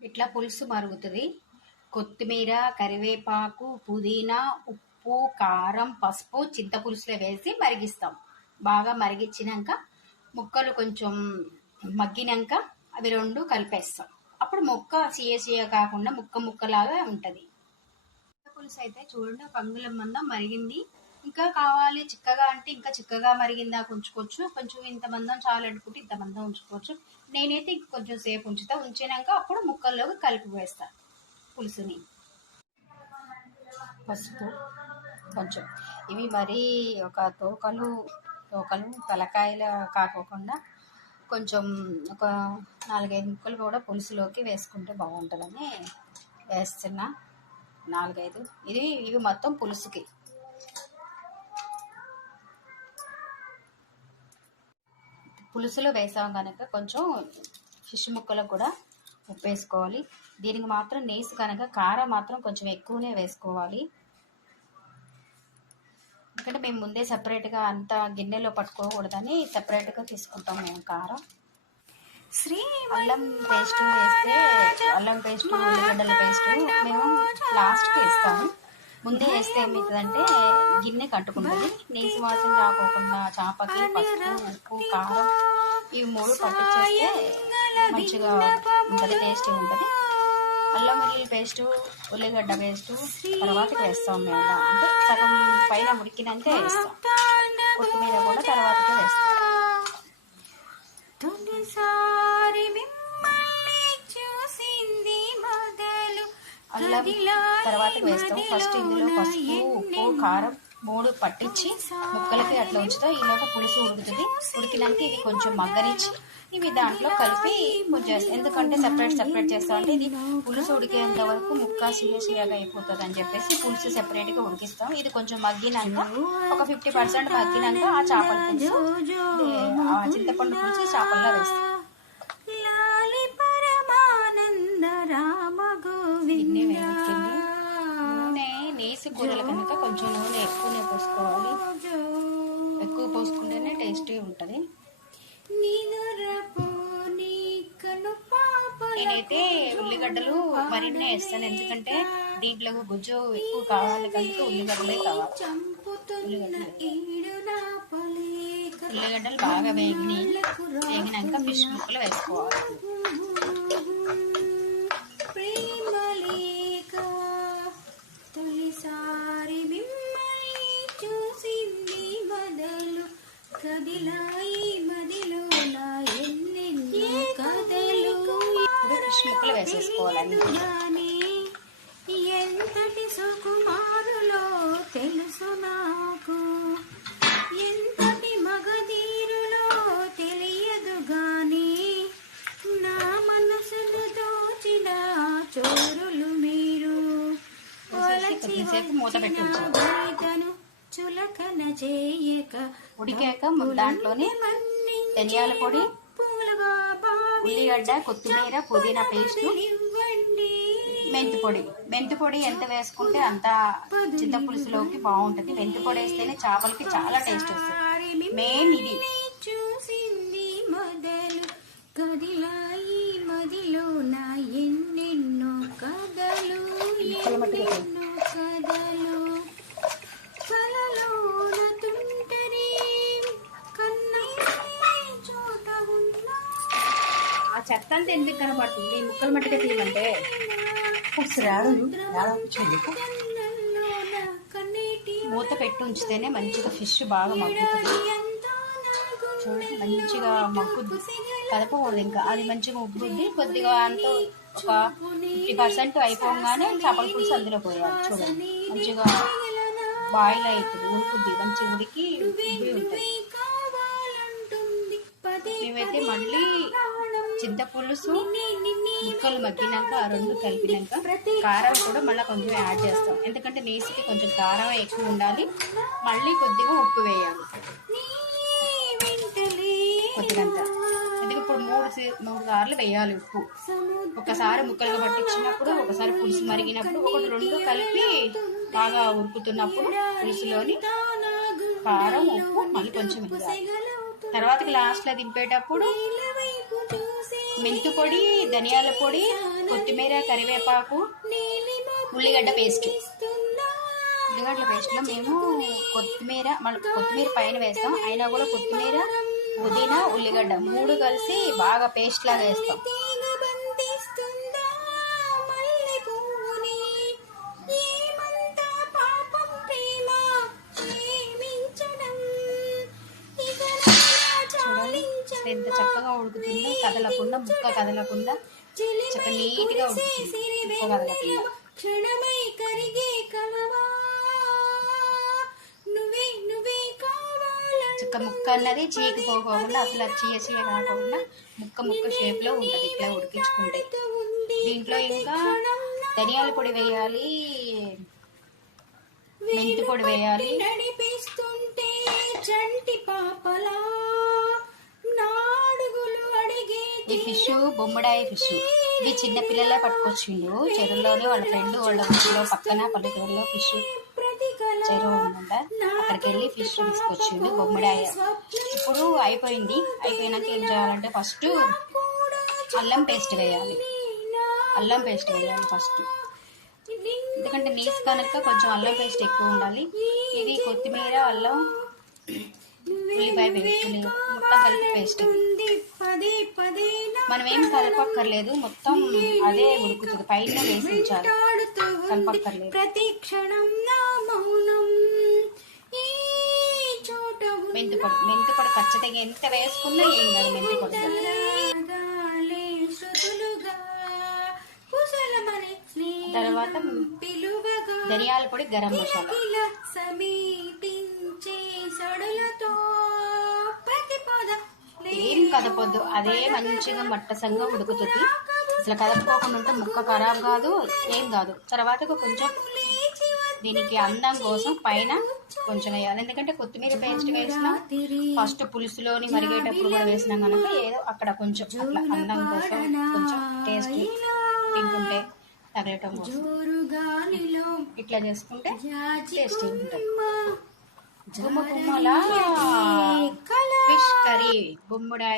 ఇట్లా పులుసు మరుగుతుంది. కొత్తిమీర కరివేపాకు పుదీనా ఉప్పు కారం పసుపు చింతపులుసులో వేసి మరిగిస్తాం. బాగా మరిగించినాక ముక్కలు కొంచెం మగ్గినాక అవి రెండు కలిపేస్తాం. అప్పుడు ముక్క సీయ సీయ కాకుండా ముక్క ముక్కలాగా ఉంటుంది. పులుసు అయితే చూడండి పంగుల మందం మరిగింది. ఇంకా కావాలి చిక్కగా అంటే ఇంకా చిక్కగా మరిగిందా ఉంచుకోవచ్చు. కొంచెం ఇంత మందం చాలు అనుకుంటే ఇంత మందం ఉంచుకోవచ్చు. నేనైతే ఇంక కొంచెం సేపు ఉంచుతా. ఉంచినాక అప్పుడు ముక్కల్లోకి కలిపి వేస్తా పులుసుని. పసుపు కొంచెం. ఇవి మరీ ఒక తోకలు తోకలు తలకాయలు కాకోకుండా కొంచెం ఒక నాలుగైదు ముక్కలు కూడా పులుసులోకి వేసుకుంటే బాగుంటుందని వేస్తున్నా. నాలుగైదు. ఇది ఇవి మొత్తం పులుసుకి. పులుసులో వేసాం కనుక కొంచెం ఫిష్ ముక్కలకు కూడా ఉప్పు వేసుకోవాలి దీనికి మాత్రం నేసు కనుక కారం మాత్రం కొంచెం ఎక్కువనే వేసుకోవాలి. ఎందుకంటే మేము ముందే సపరేట్గా అంత గిన్నెలో పట్టుకోకూడదని సపరేట్గా తీసుకుంటాం మేము కారం. శ్రీ అల్లం పేస్ట్ వేస్తే అల్లం పేస్ట్ ఉల్లిగడ్డల పేస్ట్ మేము లాస్ట్కి వేస్తాము. ముందే వేస్తే ఏమవుతుందంటే గిన్నె కట్టుకుంటుంది. నీసు వాసన రాకోకుండా చేపకి పసుపు ఉప్పు కారం ఇవి మూడు పట్టించేస్తే మంచిగా ఉంటుంది టేస్టీ ఉంటుంది. అల్లం వెల్లుల్లి పేస్ట్ ఉల్లిగడ్డ పేస్ట్ తర్వాతకి వేస్తాం మేము. అంటే సగం పైన ఉడికినాక వేస్తాం. కొత్తిమీర కూడా తర్వాతకి వేస్తాం. అల్లం తర్వాత వేస్తాం. ఫస్ట్ ఇందులో పసుపు ఉప్పు కారం మూడు పట్టించి ముక్కలకి అట్లా ఉంచుతాం. ఈలోపు పులుసు ఉడుకుతుంది. ఉడికినాక ఇది కొంచెం మగ్గనిచ్చి ఇవి దాంట్లో కలిపి కొంచెం ఎందుకంటే సెపరేట్ సెపరేట్ చేస్తా అంటే ఇది పులుసు ఉడికేంత వరకు ముక్క సీరియస్గా అయిపోతుంది అని చెప్పేసి పులుసు సెపరేట్గా ఉడికిస్తాం. ఇది కొంచెం మగ్గినాక ఒక ఫిఫ్టీ పర్సెంట్ మగ్గినాక ఆ చేపల పులుసు చింతపండు పులుసు చేపల్లో వేస్తాం. నేనైతే ఉల్లిగడ్డలు మరిన్నే వేస్తాను. ఎందుకంటే దీంట్లో గుజ్జు ఎక్కువ కావాలి కనుక ఉల్లిగడ్డలే కావాలి. ఉల్లిగడ్డలు. బాగా వేగినాయి. వేగినాక ఫిష్ ముక్కలు వేసుకోవాలి. గానే ఎంతటి సుకుమారులో తెలుసు నాకు. ఎంతటి మగధీరులో తెలియదు గాని నా మనసును దోచిన చోరులు మీరు. బయటను చులకన చేయక ఉడికాక దాంట్లోనే ధనియాల పొడి ఉల్లిగడ్డ కొత్తిమీర పుదీనా పేస్ట్ మెంతిపొడి మెంతి పొడి. మెంతి పొడి ఎంత వేసుకుంటే అంత చింతపులుసులోకి బాగుంటుంది. మెంతి పొడి వేస్తేనే చేపలకి చాలా టేస్ట్ వస్తుంది. చెత్త అంతా ఎందుకు కనబడుతుంది ఈ ముక్కలు మట్టుగా తీయమంటే. మూత పెట్టి ఉంచితేనే మంచిగా ఫిష్ బాగా మగ్గుతుంది. చూడండి మంచిగా మగ్గుద్ది. కదపకూడదు ఇంకా. అది మంచిగా ఉగ్గుద్ది కొద్దిగా అంత ఒక ఫిఫ్టీ పర్సెంట్ అయిపోగానే చేపల పులుసు అందులో పోయాలి. చూడండి మంచిగా బాయిల్ అవుతుంది ఉడుకుద్ది. మంచిగా ఉడికి ఉబ్బి ఉంటుంది మేమైతే మళ్ళీ చింతపులుసు ముక్కలు మగ్గినాక ఆ రెండు కలిపినాక కారం కూడా మళ్ళీ కొంచెం యాడ్ చేస్తాం. ఎందుకంటే నేసికి కొంచెం కారం ఎక్కువ ఉండాలి. మళ్ళీ కొద్దిగా ఉప్పు వేయాలి. కొద్దిగంత. ఎందుకంటే ఇప్పుడు మూడు మూడు సార్లు వేయాలి ఉప్పు. ఒకసారి ముక్కలుగా పట్టించినప్పుడు ఒకసారి పులుసు మరిగినప్పుడు ఒకటి రెండు కలిపి బాగా ఉరుకుతున్నప్పుడు పులుసులోని కారం ఉప్పు మళ్ళీ కొంచెం తర్వాత లాస్ట్లో దింపేటప్పుడు మెంతు పొడి ధనియాల పొడి కొత్తిమీర కరివేపాకు ఉల్లిగడ్డ పేస్ట్. ఉల్లిగడ్డ పేస్ట్లో మేము కొత్తిమీర మళ్ళీ కొత్తిమీర పైన వేస్తాం. అయినా కూడా కొత్తిమీర పుదీనా ఉల్లిగడ్డ మూడు కలిసి బాగా పేస్ట్ లాగా వేస్తాం. ఎంత చక్కగా ఉడుకుతుందో కదలకుండా ముక్క కదలకుండా చక్కగా నీట్గా ఉడుకుతుంది ముక్క కదలకుండా. క్షణమై కరిగే కలవా? నువ్వే నువ్వే కావాలంటే చుక్క ముక్క అన్నది చీకిపోకుండా అసలు చీయ చీయ కాకుండా ముక్క ముక్క షేప్లో ఉంటది. ఇట్లా ఉడికించుకుంటే. దీంట్లో ఇంకా ధనియాల పొడి వేయాలి. మెంతి పొడి వేయాలి. నడిపిస్తుంటే చంటి పాపలా ఈ ఫిష్ బొమ్మడాయి ఫిష్. ఇది చిన్న పిల్లలే పట్టుకొచ్చిండు. చెరువులోనే వాళ్ళ ఫ్రెండ్ వాళ్ళ ఊరిలో పక్కన పల్లెటూరులో ఫిష్ చెరువు ఉందంట. అక్కడికి వెళ్ళి ఫిష్ తీసుకొచ్చిండు బొమ్మడాయ. ఇప్పుడు అయిపోయింది. అయిపోయినాక ఏం చేయాలంటే ఫస్ట్ అల్లం పేస్ట్ వేయాలి. అల్లం పేస్ట్ వేయాలి ఫస్ట్. ఎందుకంటే నీసు కనుక కొంచెం అల్లం పేస్ట్ ఎక్కువ ఉండాలి. ఇది కొత్తిమీర అల్లం ఉల్లిపాయ పేస్ట్ మొత్తం కలిపి పేస్ట్. మనం ఏం కలపక్కర్లేదు. మొత్తం అదే ఉడుకుతుంది పైన వేసి ఉంచాలి కలపక్కర్లేదు. ప్రతి క్షణం నా మౌనం ఈ చోట మెంతి పొడి మెంతి పొడి ఖచ్చితంగా ఎంత వేసుకున్నా ఏం కాదు మెంతి పొడి రాగాలే శృతులుగా కుశలమని స్నేహం తర్వాత పిలువగా ధనియాల పొడి గరం మసాలా. సమీపించే సడులతో ఏం కదపొద్దు. అదే మంచిగా మట్టసంగా ఉడుకుతుంది. అసలు కదపకోకుండా ఉంటే ముక్క ఖరాబ్ కాదు ఏం కాదు. తర్వాత కొంచెం దీనికి అందం కోసం పైన కొంచెం వేయాలి. ఎందుకంటే కొత్తిమీర పేస్ట్ వేసినాం ఫస్ట్ పులుసులోని మరిగేటప్పుడు కూడా వేసినాం కనుక ఏదో అక్కడ కొంచెం అట్లా అందం కోసం కొంచెం టేస్ట్ తింటుంటే తగలటం కోసం. ఇట్లా చేసుకుంటే టేస్టీ ఉంటుంది. కొమ్మ గుమ్మ గుమ్మలా కల ఫిష్ కర్రీ గుమ్మడాయి